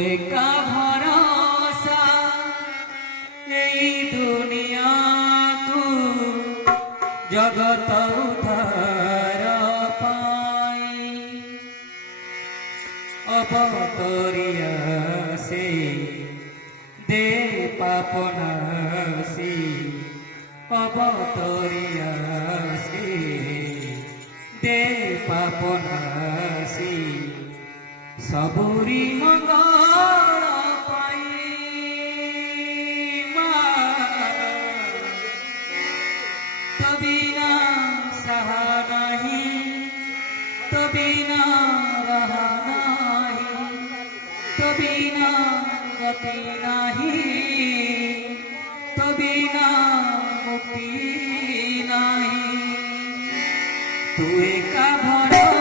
एका भरोसा এই दुनिया को जगत उद्धार पाई अवतरिया से दे पापनासी अवतरिया से दे पापनासी सबुरी मंगल पाई तो बिना सहा नहीं तो बिना रहा नहीं तो बिना गति नहीं तो बिना मुक्ति नहीं तू एका भरोसा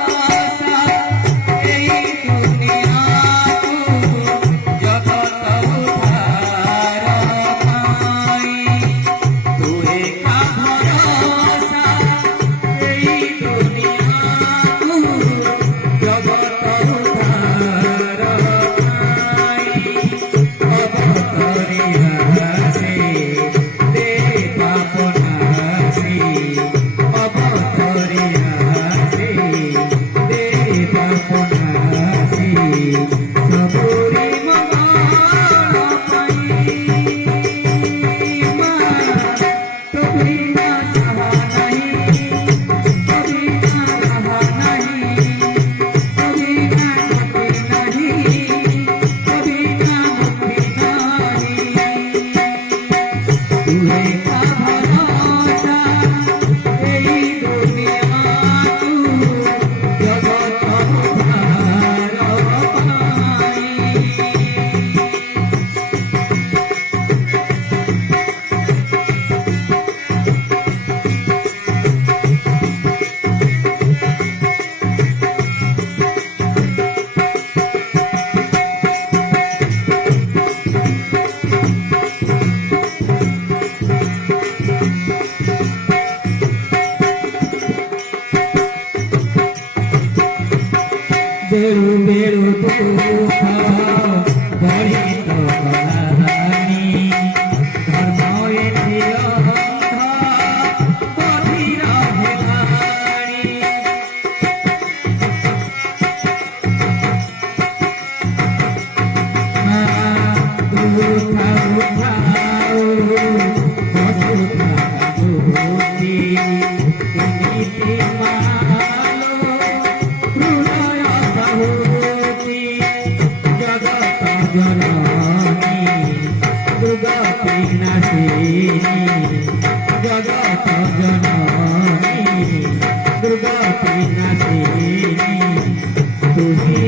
बेरु बेरु दुख बड़ी तो गलानी धर्मए दियो कठिन हेलानी जगत जननी दुर्गा नासिनी तुझी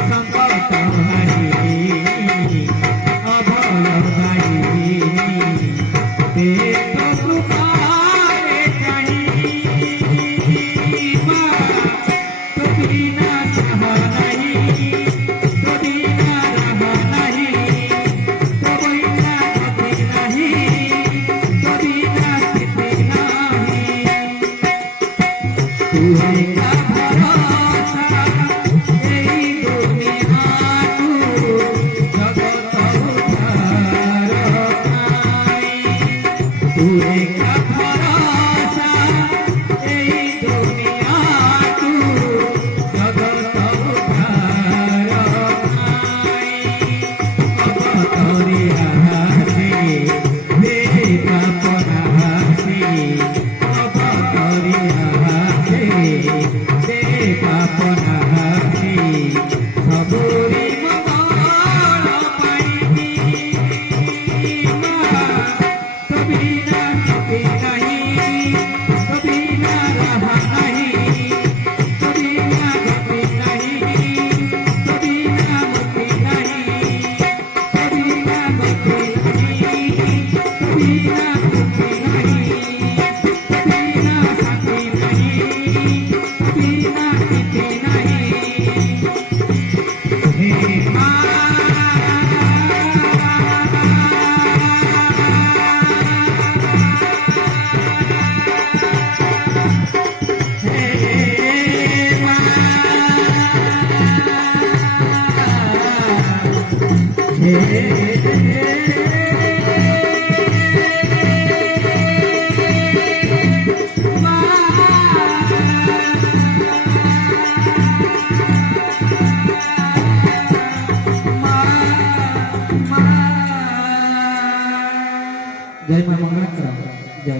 संकट हरी तू एका भरोसा एई दुनिया तू जगत उद्धार माई अवतरी आसे दे पाप नासे अवतरी आसे दे पाप नासे सबुरी मंगल पाई कबीरा कभी नहीं कबीरा रहा नहीं कबीरा कभी नहीं कबीरा मुक्ति नहीं कबीरा मुक्ति नहीं कबीरा मुक्ति नहीं कबीरा साथी नहीं कबीरा किसी नहीं हे माँ जय मां मंगल करा।